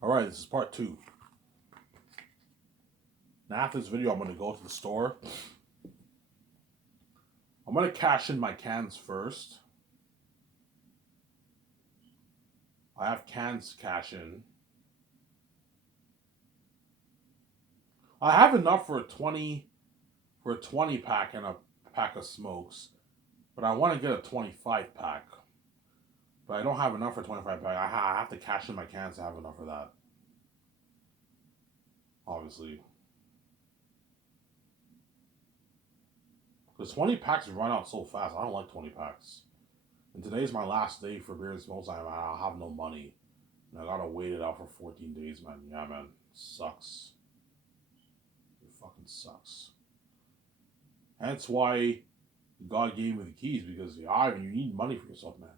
All right, this is part two. Now after this video, I'm going to go to the store. I'm going to cash in my cans first. I have cans to cash in. I have enough for a 20 pack and a pack of smokes, but I want to get a 25 pack. But I don't have enough for a 25 pack. I have to cash in my cans to have enough for that. Obviously. Because 20 packs run out so fast. I don't like 20 packs. And today's my last day for beer and smokes. I'll have no money. And I gotta wait it out for 14 days, man. Yeah, man. Sucks. It fucking sucks. That's why God gave me the keys, because Ivan, you need money for yourself, man.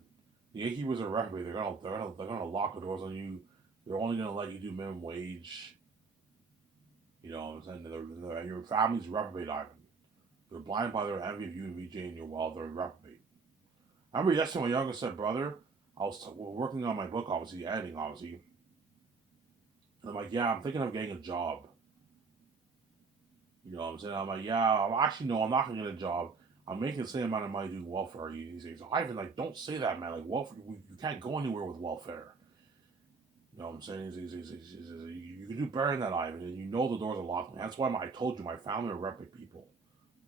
The gatekeepers are reprobate. They're gonna lock the doors on you. They're only gonna let you do minimum wage. You know what I'm saying? Your family's reprobate, Ivan. They're blind by their envy of you and VJ and your wealth. They're reprobate. I remember yesterday my youngest said, brother, we're working on my book, obviously, editing, obviously. And I'm like, yeah, I'm thinking of getting a job. You know what I'm saying? I'm like, yeah, actually, no, I'm not going to get a job. I'm making the same amount of money doing welfare. He says, Ivan, like, don't say that, man. Like, welfare, you can't go anywhere with welfare. You know what I'm saying? You can do better than that, Ivan. And you know the doors are locked. That's why I told you my family are reprobate people.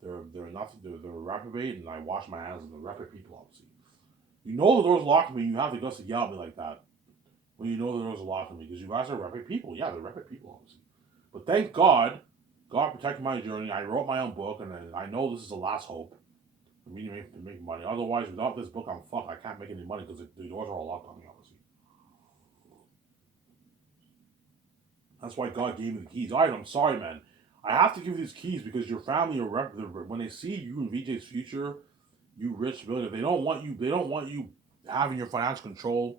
They're nothing. They're reprobate, and I wash my hands of the reprobate people, obviously. You know the door's locked on me. You have the guts to yell at me like that when you know the door's locked on me, because you guys are reprobate people. Yeah, they're reprobate people, obviously. But thank God, God protected my journey. I wrote my own book, and I know this is the last hope for me to make money. Otherwise, without this book, I'm fucked. I can't make any money because the doors are all locked on me, obviously. That's why God gave me the keys. All right, I'm sorry, man. I have to give you these keys because your family are when they see you in VJ's future, you rich billionaire. They don't want you. They don't want you having your financial control.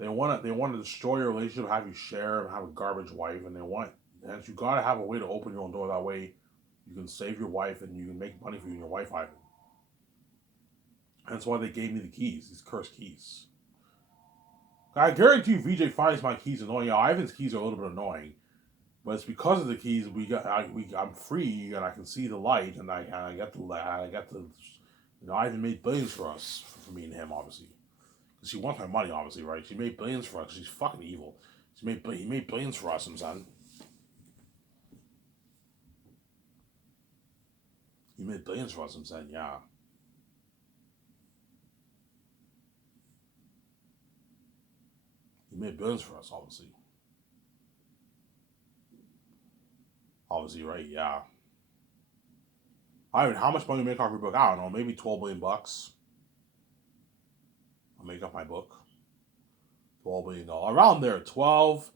They want to destroy your relationship, have you share, and have a garbage wife, and you gotta have a way to open your own door. That way, you can save your wife and you can make money for you and your wife, Ivan. That's why they gave me the keys, these cursed keys. I guarantee you, VJ finds my keys annoying. Yeah, Ivan's keys are a little bit annoying, but it's because of the keys I'm free and I can see the light and I get to. Ivan made billions for us, for me and him, obviously. She wants my money, obviously, right? She made billions for us. She's fucking evil. He made billions for us, son. He made billions for us, son. Yeah. He made billions for us, obviously. Obviously, right? Yeah. I mean, how much money make off your book? I don't know. Maybe 12 billion bucks. I'll make up my book. $12 billion. Around there. 12,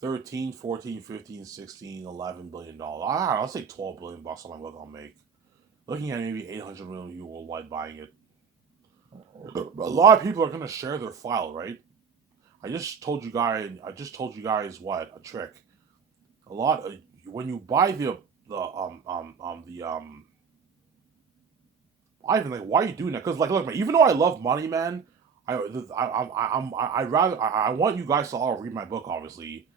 13, 14, 15, 16, $11 billion. I don't know. Let's say 12 billion bucks on my book I'll make. Looking at maybe 800 million people worldwide buying it. A lot of people are gonna share their file, right? I just told you guys what a trick. A lot when you buy the Ivan, like, why are you doing that? Because, like, look, man, even though I love money, man, I want you guys to all read my book, obviously.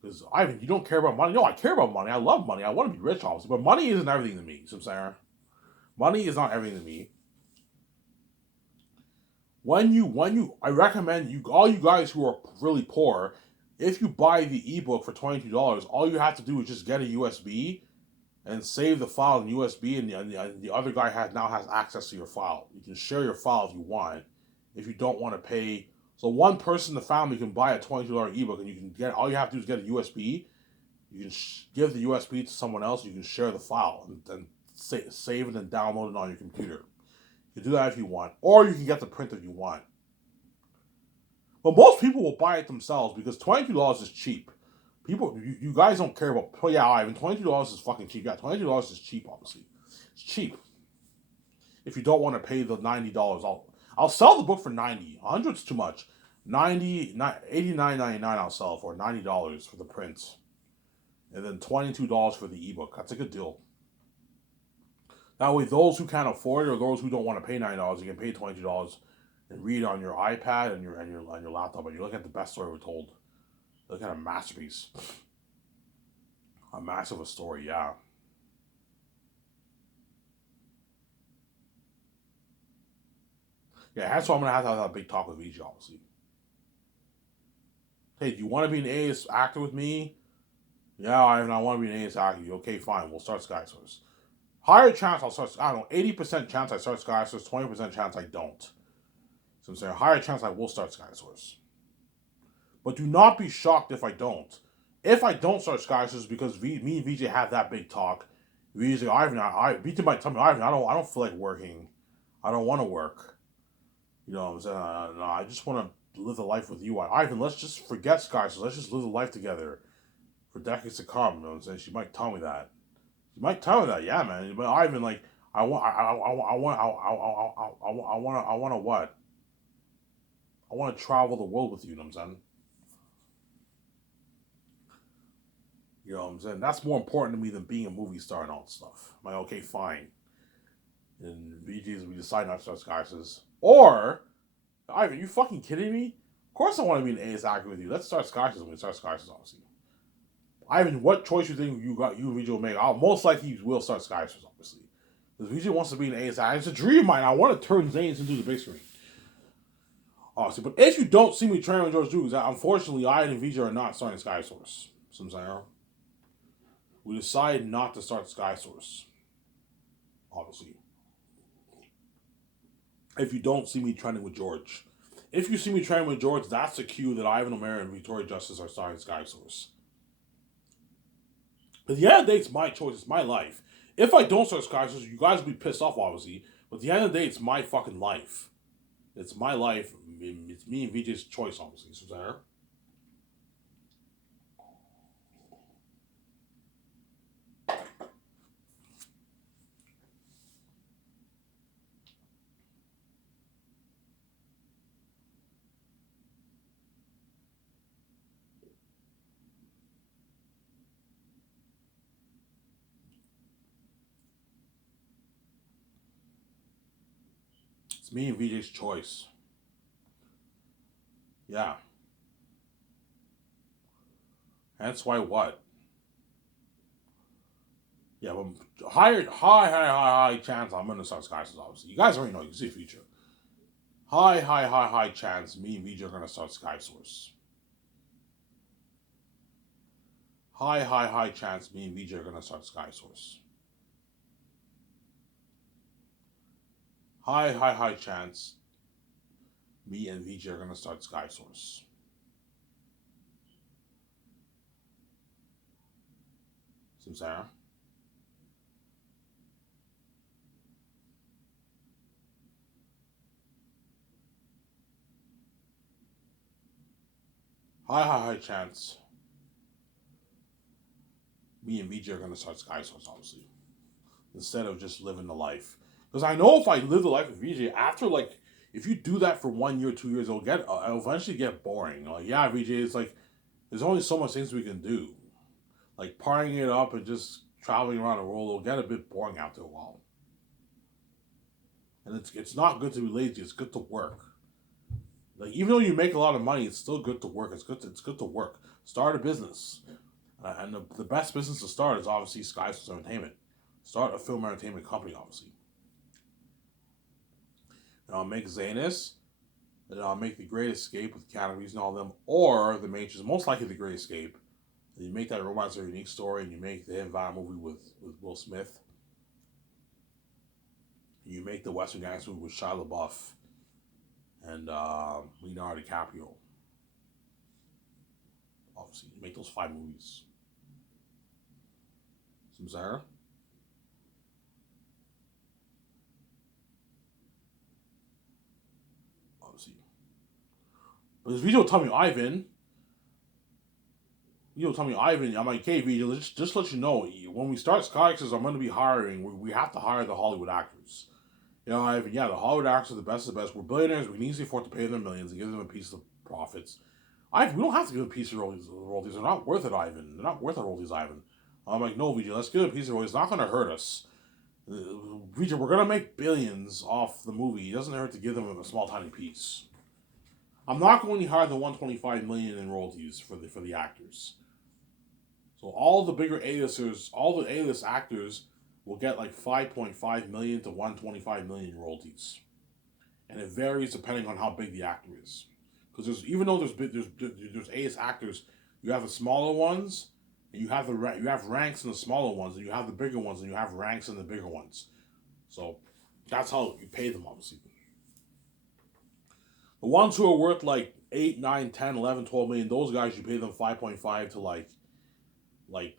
Because, Ivan, you don't care about money. No, I care about money. I love money. I want to be rich, obviously, but money isn't everything to me. You know what I'm saying? Money is not everything to me. I recommend all you guys who are really poor, if you buy the ebook for $22, all you have to do is just get a USB and save the file in USB, and the other guy now has access to your file. You can share your file if you want, if you don't want to pay. So one person in the family can buy a $22 ebook, and you can get all you have to do is get a USB. You can give the USB to someone else. You can share the file and save it and download it on your computer. You can do that if you want, or you can get the print if you want. But most people will buy it themselves because $22 is cheap. You guys don't care about. Oh yeah, Ivan, $22 is fucking cheap. Yeah, $22 is cheap. Obviously, it's cheap. If you don't want to pay the $90, I'll sell the book for 90. 100's too much. 89.99 I'll sell for $90 for the print, and then $22 for the ebook. That's a good deal. That way, those who can't afford it or those who don't want to pay $90, you can pay $22 and read on your iPad and your laptop. And you're looking at the best story ever told. Look at a masterpiece. A massive a story, yeah. Yeah, that's why I'm gonna have to have that big talk with VG, obviously. Hey, do you want to be an A-list actor with me? Yeah, I want to be an A-list actor. Okay, fine. We'll start Sky Source. Higher chance I'll start. I don't know, 80% chance I start Sky Source, 20% chance I don't. So I'm saying higher chance I will start Sky Source. But do not be shocked if I don't. If I don't start Sky Source because me and VJ have that big talk, VJ, VJ might tell me, Ivan, I don't feel like working. I don't want to work. You know what I'm saying? No, I just want to live the life with you. Ivan, let's just forget Sky Source. Let's just live the life together for decades to come. You know what I'm saying? She might tell me that. She might tell me that, yeah, man. But Ivan, like, I want to what? I want to travel the world with you. You know what I'm saying? You know what I'm saying? That's more important to me than being a movie star and all that stuff. I'm like, okay, fine. And VGs, we decide not to start Sky Source. Or, Ivan, you fucking kidding me? Of course I want to be an AS actor with you. Let's start Sky Source when we start Sky Source, obviously. Ivan, what choice you think you and VG will make? I'll most likely will start Sky Source, obviously. Because VG wants to be an AS actor. It's a dream of mine. I want to turn Zanes into the big screen. Obviously. But if you don't see me training with George Lucas, unfortunately, I and VG are not starting Sky Source. We decided not to start Sky Source. Obviously. If you don't see me trending with George. If you see me trending with George, that's the cue that Ivan O'Mara and Victoria Justice are starting Sky Source. But the end of the day, it's my choice. It's my life. If I don't start Sky Source, you guys will be pissed off, obviously. But at the end of the day, it's my fucking life. It's my life. It's me and VJ's choice, obviously. So there. It's me and VJ's choice. Yeah. That's why what? Yeah, but high chance I'm gonna start Sky Source, obviously. You guys already know, you can see the future. High chance me and VJ are gonna start Sky Source. High chance me and VJ are gonna start Sky Source. High chance me and VJ are gonna start Sky Source. See Sarah? High chance me and VJ are gonna start Sky Source, obviously. Instead of just living the life. Because I know if I live the life of VJ, after like if you do that for 1 year, 2 years, it'll eventually get boring. Like, yeah, VJ, it's like there's only so much things we can do. Like partying it up and just traveling around the world will get a bit boring after a while. And it's not good to be lazy. It's good to work. Like even though you make a lot of money, it's still good to work. It's good to work. Start a business, and the best business to start is obviously Sky Source Entertainment. Start a film entertainment company, obviously. And I'll make Zanus, and I'll make The Great Escape with Keanu Reeves and all of them, or The Matrix, most likely The Great Escape. And you make that romance a unique story, and you make the Van movie with Will Smith. And you make the Western Gangster movie with Shia LaBeouf and Leonardo DiCaprio. Obviously, you make those 5 movies. Samsara? Obviously. But this video tell me, Ivan, I'm like, okay, video, just let you know, when we start Sky Source, I'm going to be hiring, we have to hire the Hollywood actors. You know, Ivan, yeah, the Hollywood actors are the best of the best. We're billionaires, we can easily afford to pay them millions and give them a piece of profits. Ivan, we don't have to give them a piece of royalties. They're not worth it, Ivan. They're not worth the royalties, Ivan. I'm like, no, VJ, let's give them a piece of royalties. It's not going to hurt us. VJ, we're going to make billions off the movie. It doesn't hurt to give them a small, tiny piece. I'm not going any higher than 125 million in royalties for the actors. So all the bigger A-listers, all the A-list actors will get like 5.5 million to 125 million in royalties, and it varies depending on how big the actor is. Because there's even though there's A-list actors, you have the smaller ones, and you have ranks in the smaller ones, and you have the bigger ones, and you have ranks in the bigger ones. So that's how you pay them, obviously. The ones who are worth like 8, 9, 10, 11, 12 million, those guys you pay them 5.5 to like $7,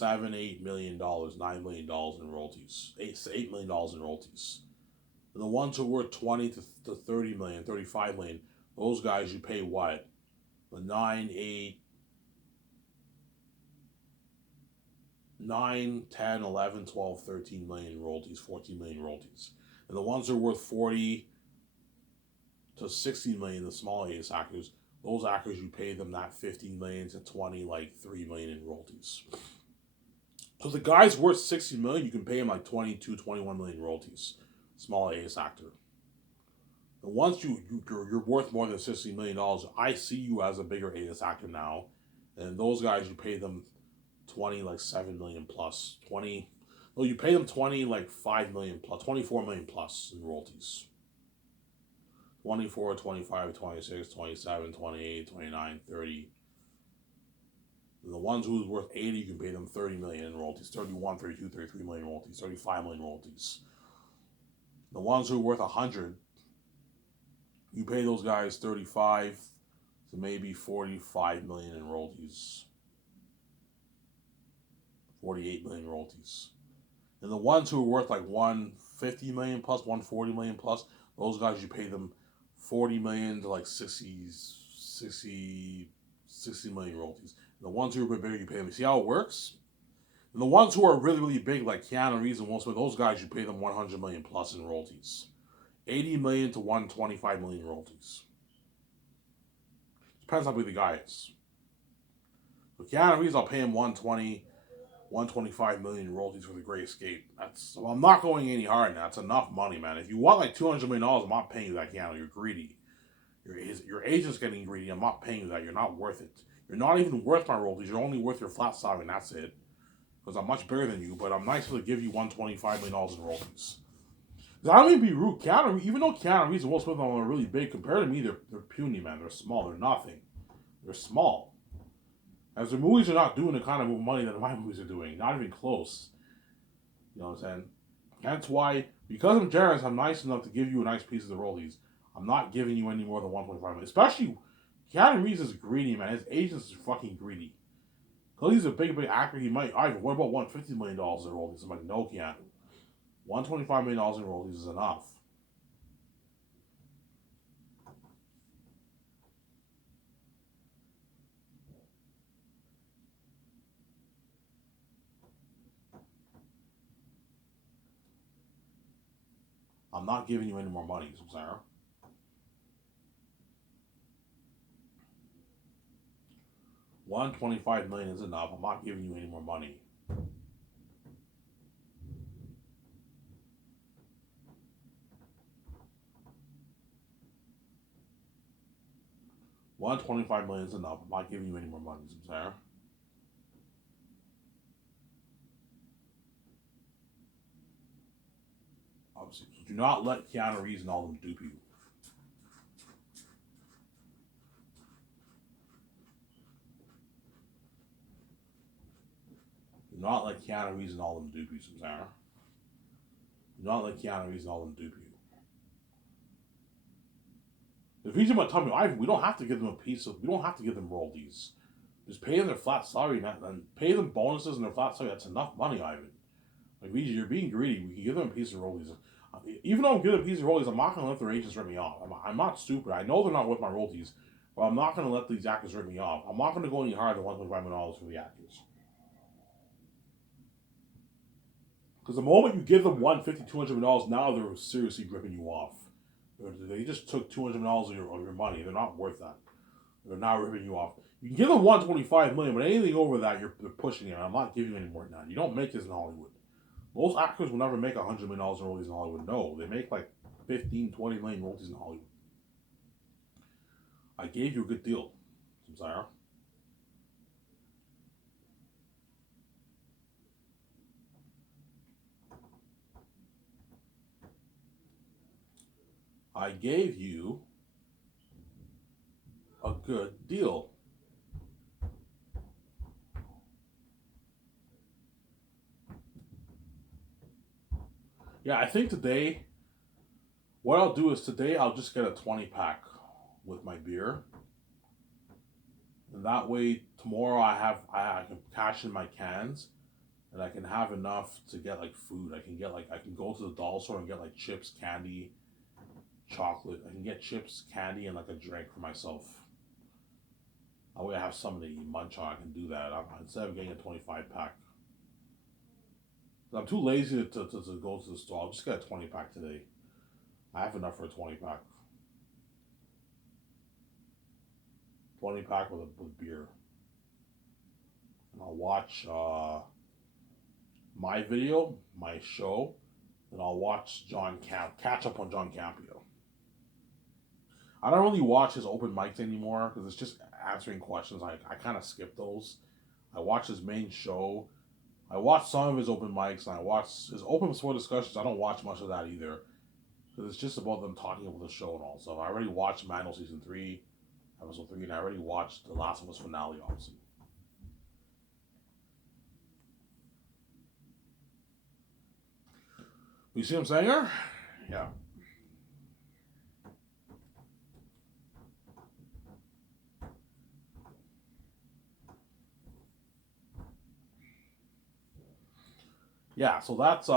$8 million, $9 million in royalties, $8 million in royalties. And the ones who are worth 20 to 30 million, 35 million, those guys you pay what? The 9, 8, 9, 10, 11, 12, 13 million royalties, 14 million royalties. And the ones who are worth 40 to 60 million, the small A-list actors, those actors you pay them that 15 million to 20, like 3 million in royalties. So the guy's worth 60 million, you can pay him like 22, 21 million royalties. Small A-list actor. And once you're worth more than $60 million, I see you as a bigger A-list actor now. And those guys you pay them 20, like 7 million plus. 20, no, you pay them 20, like 5 million plus, 24 million plus in royalties. 24, 25, 26, 27, 28, 29, 30. And the ones who's worth 80, you can pay them 30 million in royalties, 31, 32, 33 million royalties, 35 million royalties. The ones who are worth 100, you pay those guys 35 to maybe 45 million in royalties. 48 million royalties. And the ones who are worth like 150 million plus, 140 million plus, those guys you pay them 40 million to like 60 million royalties. And the ones who are a bit bigger, you pay them. You see how it works? And the ones who are really, really big, like Keanu Reeves and Will Smith, those guys you pay them 100 million plus in royalties. 80 million to 125 million royalties. Depends how big the guy is. With Keanu Reeves, I'll pay him 120, 125 million royalties for The Great Escape. So I'm not going any higher than that. That's enough money, man. If you want like $200 million, I'm not paying you that, Keanu. You're greedy. Your agent's getting greedy. I'm not paying you that. You're not worth it. You're not even worth my royalties. You're only worth your flat salary, and that's it. Because I'm much bigger than you, but I'm nice to give you $125 million in royalties. I don't mean to be rude. Even though Keanu Reeves and Will Smith are really big, compared to me, they're puny, man. They're small. They're nothing. They're small. As their movies are not doing the kind of money that my movies are doing. Not even close. You know what I'm saying? That's why, because I'm generous, I'm nice enough to give you a nice piece of the royalties. I'm not giving you any more than 1.5 million. Especially, Keanu Reeves is greedy, man. His agent's fucking greedy. Because he's a big actor, he might, Ivan, what about $150 million in royalties? I'm like, no, Keanu. $125 million in royalties is enough. I'm not giving you any more money, Sarah. $125 million is enough. I'm not giving you any more money. $125 million is enough. I'm not giving you any more money, Sarah. Obviously, so do not let Keanu Reeves and all them dupe you. Do not let Keanu Reeves and all them dupe you, Sarah. Do not let Keanu Reeves and all them dupe you. If he's about to tell me, Ivan, we don't have to give them a piece of, we don't have to give them royalties. Just pay them their flat salary, man, and pay them bonuses and their flat salary. That's enough money, Ivan. Like, you're being greedy. We can give them a piece of royalties. Even though I'm giving them a piece of royalties, I'm not going to let their agents rip me off. I'm not stupid. I know they're not worth my royalties, but I'm not going to let these actors rip me off. I'm not going to go any higher than $1.5 million for the actors. Because the moment you give them $150, $200 million, now they're seriously ripping you off. They just took $200 million of your money. They're not worth that. They're not ripping you off. You can give them $125 million, but anything over that, they're pushing it. I'm not giving you any more than that. You don't make this in Hollywood. Most actors will never make $100 million in royalties in Hollywood. No, they make like 15, 20 million royalties in Hollywood. I gave you a good deal, Samsara. I gave you a good deal. Yeah, I think today, what I'll do is today I'll just get a 20 pack with my beer. And that way, tomorrow I can cash in my cans and I can have enough to get like food. I can go to the dollar store and get like chips, candy, chocolate. I can get chips, candy, and like a drink for myself. That way I have something to munch on. I can do that instead of getting a 25 pack. I'm too lazy to go to the store. I'll just get a 20 pack today. I have enough for a 20 pack. 20 pack with beer. And I'll watch my video, my show, and I'll watch catch up on John Campio. I don't really watch his open mics anymore because it's just answering questions. I kind of skip those. I watch his main show. I watch some of his open mics and I watch his open sport discussions. I don't watch much of that either because it's just about them talking about the show and all. So I already watched Mano season 3, episode 3, and I already watched The Last of Us finale, obviously. You see what I'm saying here? Yeah. Yeah, so that's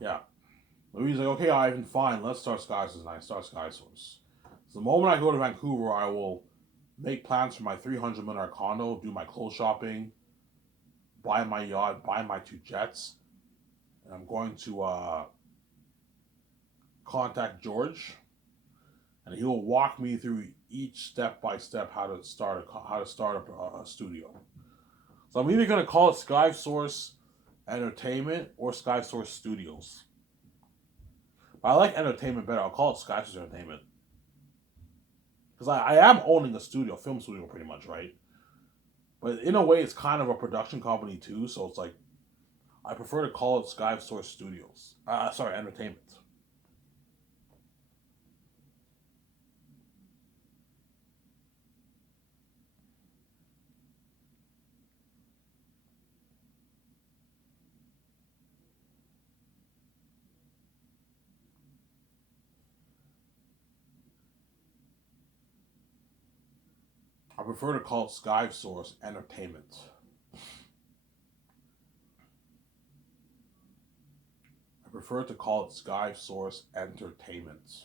yeah. Louis like, okay, Ivan, fine, let's start Sky Source, and I start Sky Source. So the moment I go to Vancouver, I will make plans for my $300 condo, do my clothes shopping, buy my yacht, buy my 2 jets, and I'm going to contact George, and he will walk me through each step by step how to start a studio. So I'm either going to call it Sky Source Entertainment or Sky Source Studios. But I like entertainment better. I'll call it Sky Source Entertainment. Because I am owning a studio, film studio pretty much, right? But in a way, it's kind of a production company too. So it's like, I prefer to call it Sky Source Studios. Entertainment. I prefer to call it Sky Source Entertainment. I prefer to call it Sky Source Entertainment.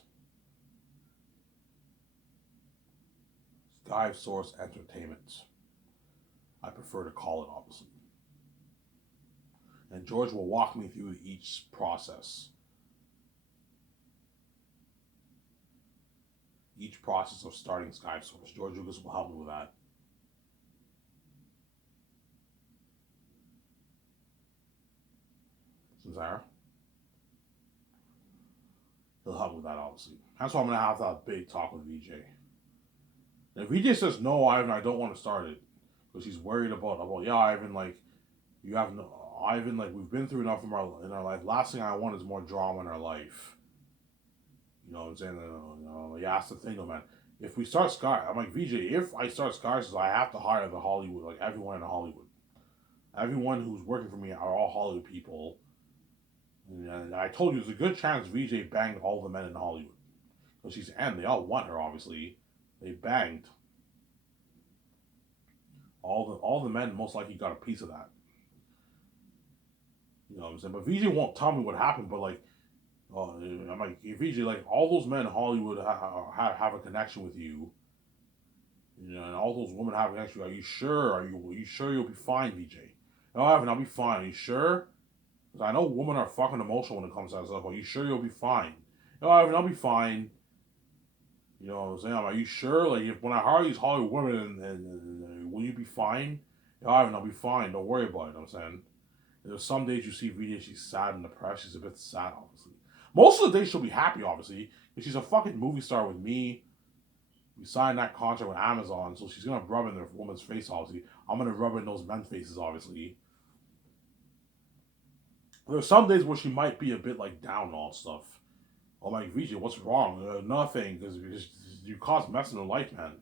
Sky Source Entertainment. I prefer to call it, obviously. And George will walk me through each process. Each process of starting Sky Source. George Lucas will help me with that. Cesar. He'll help me with that, obviously. That's why I'm going to have that big talk with VJ. And if VJ says, no, Ivan, I don't want to start it, because he's worried about, yeah, Ivan, like, you have no, Ivan, like, we've been through enough in our life. Last thing I want is more drama in our life. You know what I'm saying? Yeah, that's the thing, though, man. If we start Sky, I'm like, VJ, if I start Sky, I have to hire the Hollywood, like, everyone in Hollywood. Everyone who's working for me are all Hollywood people. And I told you, there's a good chance VJ banged all the men in Hollywood. Because they all want her, obviously. They banged. All the men most likely got a piece of that. You know what I'm saying? But VJ won't tell me what happened, but like, I'm like, VJ, like, all those men in Hollywood have a connection with you. You know, and all those women have a connection. Are you sure? Are you sure you'll be fine, VJ? No, Evan, I'll be fine. Are you sure? Because I know women are fucking emotional when it comes to that stuff. Are you sure you'll be fine? No, Evan, I'll be fine. You know what I'm saying? Are you sure? Like, if when I hire these Hollywood women, and will you be fine? No, Evan, I'll be fine. Don't worry about it. You know what I'm saying? There's some days you see VJ, she's sad and depressed. She's a bit sad, obviously. Most of the days she'll be happy, obviously, If she's a fucking movie star with me, we signed that contract with Amazon, so she's gonna rub in the woman's face, obviously. I'm gonna rub in those men's faces, obviously. There's some days where she might be a bit like down and all stuff. I'm like, Vijay, what's wrong? Nothing, because you cause mess in her life, man.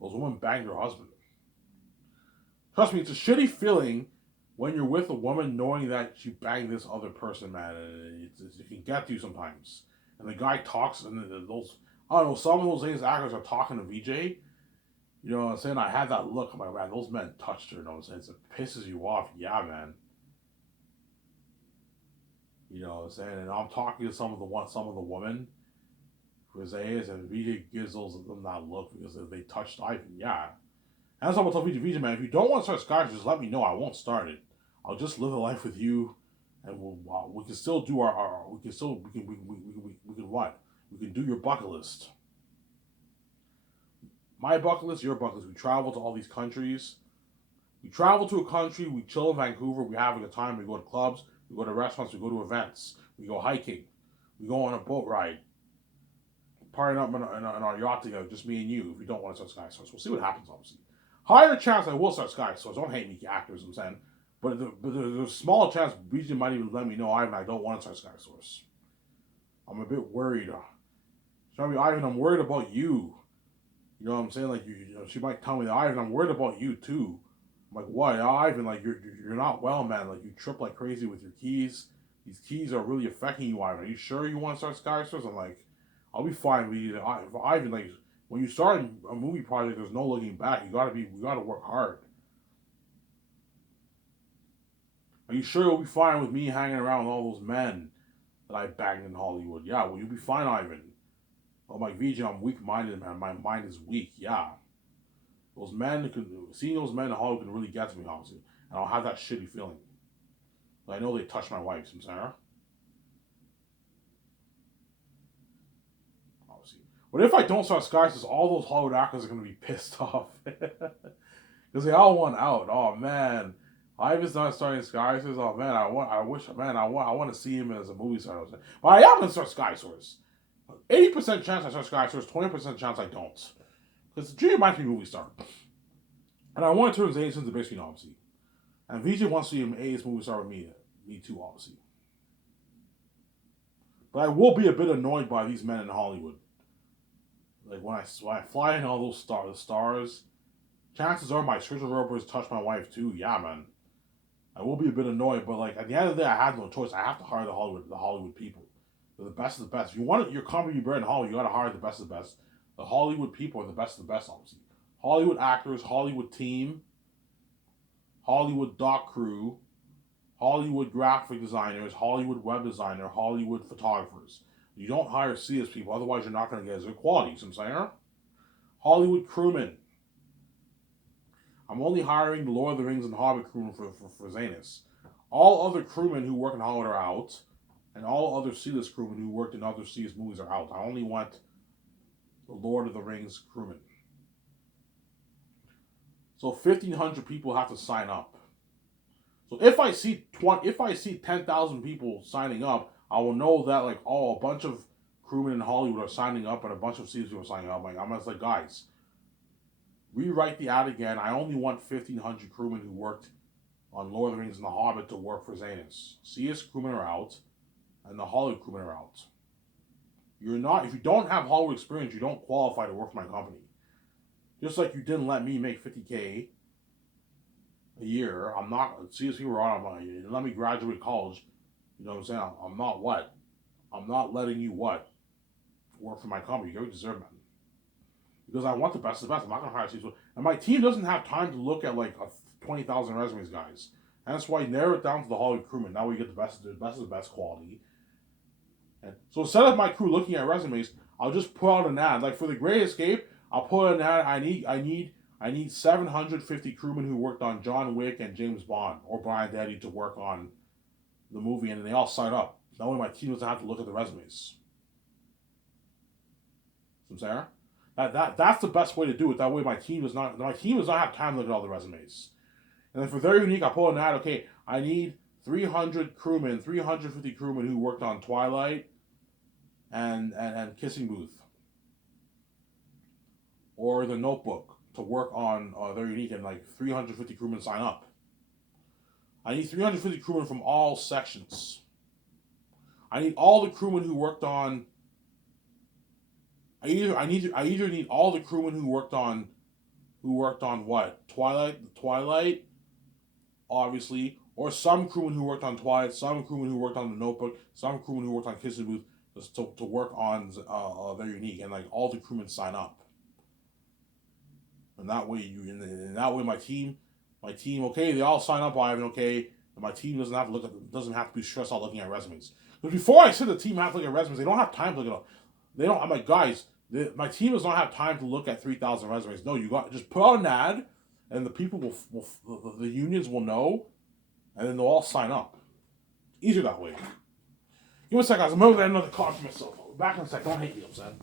Those women banged her husband. Trust me, it's a shitty feeling when you're with a woman knowing that she banged this other person, man. It can get to you sometimes. And the guy talks, and those, I don't know, some of those actors are talking to VJ. You know what I'm saying? I had that look. I'm like, man, those men touched her. You know what I'm saying? It pisses you off. Yeah, man. You know what I'm saying? And I'm talking to some of the women, Rosales, and VJ gives them that look because they touched Ivan. Yeah. And that's what I'm gonna tell VJ, man. If you don't want to start Sky, just let me know. I won't start it. I'll just live a life with you, and we can still do our we can still we can what? We can do your bucket list. My bucket list, your bucket list. We travel to all these countries. We travel to a country, we chill in Vancouver, we have a good time, we go to clubs, we go to restaurants, we go to events, we go hiking, we go on a boat ride, partying up in our yacht together, just me and you, if we don't want to start Sky Source. We'll see what happens, obviously. Higher chance I will start Sky Source. Don't hate me, actors, I'm saying. But there's a small chance BJ might even let me know, Ivan, I don't want to start Sky Source. I'm a bit worried. Ivan, I'm worried about you. You know what I'm saying? Like, she might tell me, Ivan, I'm worried about you too. I'm like, what? Ivan, like, you're not well, man. Like, you trip like crazy with your keys. These keys are really affecting you, Ivan. Are you sure you want to start Sky Source? I'm like, I'll be fine with you. Ivan, like, when you start a movie project, there's no looking back. We gotta work hard. Are you sure you'll be fine with me hanging around with all those men that I banged in Hollywood? Yeah, well, you'll be fine, Ivan. I'm like, VJ, I'm weak-minded, man. My mind is weak. Yeah. Seeing those men in Hollywood can really get to me, obviously. And I'll have that shitty feeling. But I know they touched my wife, Sarah. Obviously. But if I don't start Sky Source, all those Hollywood actors are going to be pissed off. Because they all want out. Oh, man. Ivan's not starting Sky Source. Oh, man, I want to see him as a movie star. But I am going to start Sky Source. 80% chance I start Sky Source, 20% chance I don't. Because Junior might be a movie star. And I want to turn Zane into the big screen, obviously. And VJ wants to see him A movie star with me. Me too, obviously. But I will be a bit annoyed by these men in Hollywood. Like when I fly in all those stars, chances are my Sergio Roberts touch my wife too. Yeah, man. I will be a bit annoyed, but like at the end of the day, I have no choice. I have to hire the Hollywood people. They're the best of the best. If you want your company to be better in Hollywood, you got to hire the best of the best. The Hollywood people are the best of the best, obviously. Hollywood actors, Hollywood team, Hollywood doc crew, Hollywood graphic designers, Hollywood web designer, Hollywood photographers. You don't hire CS people, otherwise you're not going to get as good quality. You see what I'm saying? Hollywood crewmen. I'm only hiring the Lord of the Rings and Hobbit crewmen for Zanus. All other crewmen who work in Hollywood are out, and all other C-list crewmen who worked in other C-list movies are out. I only want the Lord of the Rings crewmen. So 1,500 people have to sign up. So if I see 10,000 people signing up, I will know that like a bunch of crewmen in Hollywood are signing up and a bunch of C-list people are signing up. Like I'm just like, guys, rewrite the ad again. I only want 1,500 crewmen who worked on Lord of the Rings and The Hobbit to work for Zanus. CS crewmen are out, and the Hollywood crewmen are out. If you don't have Hollywood experience, you don't qualify to work for my company. Just like you didn't let me make $50K a year, I'm not, CS people are on, you didn't let me graduate college, you know what I'm saying? I'm not what? I'm not letting you what? Work for my company. You deserve that. Because I want the best of the best. I'm not going to hire CS people. And my team doesn't have time to look at like 20,000 resumes, guys. And that's why I narrow it down to the Hollywood crewmen. Now we get the best of the best quality. And so instead of my crew looking at resumes, I'll just put out an ad. Like for The Great Escape, I'll put out an ad. I need 750 crewmen who worked on John Wick and James Bond or Brian Daddy to work on the movie, and then they all sign up. That way my team doesn't have to look at the resumes. You know what I'm saying? That's the best way to do it. That way my team does not have time to look at all the resumes. And then for Very Unique, I put an ad. Okay, I need 350 crewmen who worked on Twilight and Kissing Booth or The Notebook to work on Very Unique, and like 350 crewmen sign up. I need 350 crewmen from all sections. I need all the crewmen who worked on. I either need all the crewmen who worked on what Twilight, obviously, or some crewmen who worked on Twilight, some crewmen who worked on The Notebook, some crewmen who worked on Kissing Booth, to work on Very Unique, and like all the crewmen sign up. And that way my team, okay, they all sign up, Ivan, okay, and my team doesn't have to be stressed out looking at resumes. Because before I said the team have to look at resumes, they don't have time to look at them. They don't. I'm like, guys, my team does not have time to look at 3,000 resumes. No, you got just put out an ad, and the people will the unions will know, and then they'll all sign up. Easier that way. Give me a sec, guys. I'm over there another card for myself. Back in a sec. Don't hate me, upset.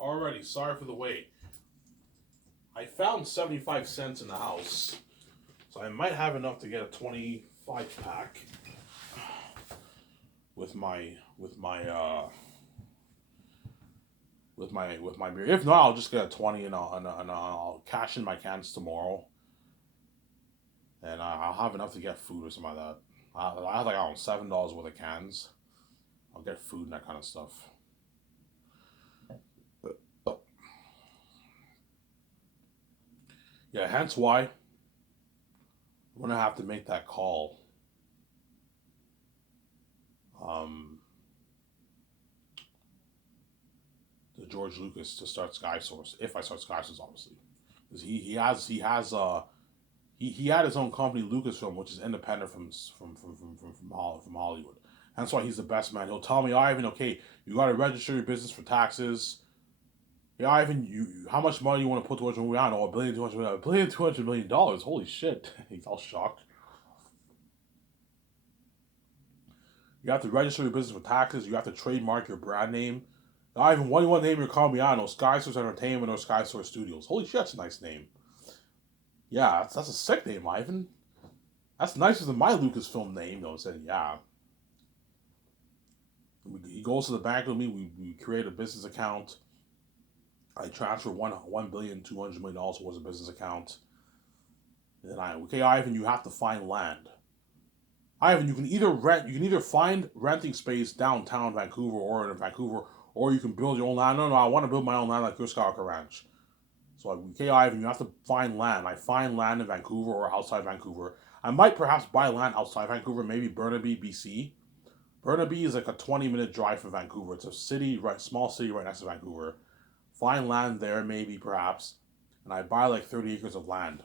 Alrighty, sorry for the wait. I found 75 cents in the house, so I might have enough to get a 25 pack with my beer. If not, I'll just get a 20 and I'll cash in my cans tomorrow, and I'll have enough to get food or something like that. I have like $7 worth of cans. I'll get food and that kind of stuff. Yeah, hence why I'm gonna have to make that call. Um, to George Lucas to start Sky Source. If I start Sky Source, obviously, because he had his own company, Lucasfilm, which is independent from Hollywood. That's why he's the best man. He'll tell me, Ivan, okay, you got to register your business for taxes. Yeah, Ivan, how much money you want to put towards a movie? I don't know, $1,200,000,000. Holy shit! He's all shocked. You have to register your business for taxes. You have to trademark your brand name. Ivan, what do you want to name your company? I don't know, Sky Source Entertainment or Sky Source Studios. Holy shit, that's a nice name. Yeah, that's a sick name, Ivan. That's nicer than my Lucasfilm name, though. Said, yeah. He goes to the bank with me. We create a business account. I transfer $1,200,000,000 towards a business account. And then okay, Ivan, you have to find land. Ivan, you can either find renting space downtown Vancouver or in Vancouver, or you can build your own land. No, I want to build my own land like your Skywalker Ranch. So okay, Ivan, you have to find land. I find land in Vancouver or outside Vancouver. I might perhaps buy land outside Vancouver, maybe Burnaby, BC. Burnaby is like a 20-minute drive from Vancouver. It's a city, right, small city right next to Vancouver. Find land there, maybe, perhaps, and I buy like 30 acres of land.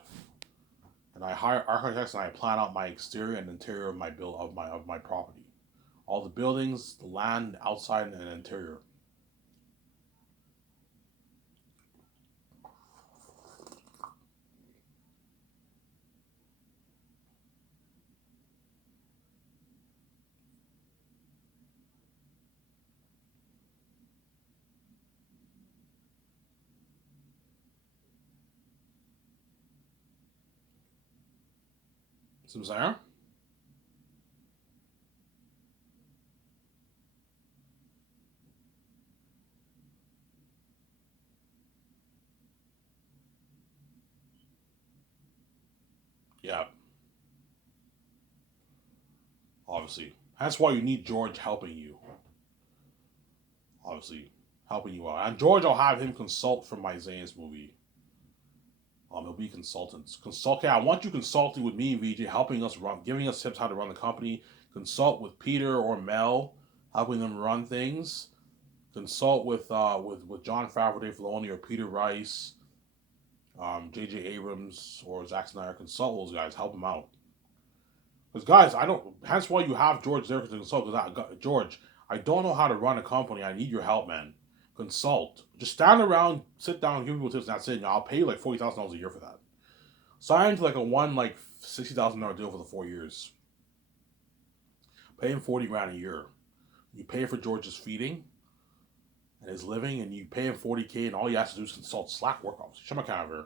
And I hire architects and I plan out my exterior and interior of my property. All the buildings, the land, outside and interior. See what I'm saying? Yeah, obviously. That's why you need George helping you. Obviously, helping you out. And George, I'll have him consult for my Zane's movie. He'll be consultants. Consult. Yeah, I want you consulting with me and VJ, helping us run, giving us tips how to run the company. Consult with Peter or Mel, helping them run things. Consult with John Favreau, Dave Filoni, or Peter Rice, J.J. Abrams, or Zack Snyder. Consult those guys. Help them out. Because guys, I don't. Hence why you have George there to consult. Because George, I don't know how to run a company. I need your help, man. Consult. Just stand around, sit down, give people tips, and that's it. And I'll pay you like $40,000 a year for that. Sign to like like $60,000 deal for the 4 years. Pay him 40 grand a year. You pay for George's feeding and his living, and you pay him 40K, and all you have to do is consult Slack work offs. Shut my camera.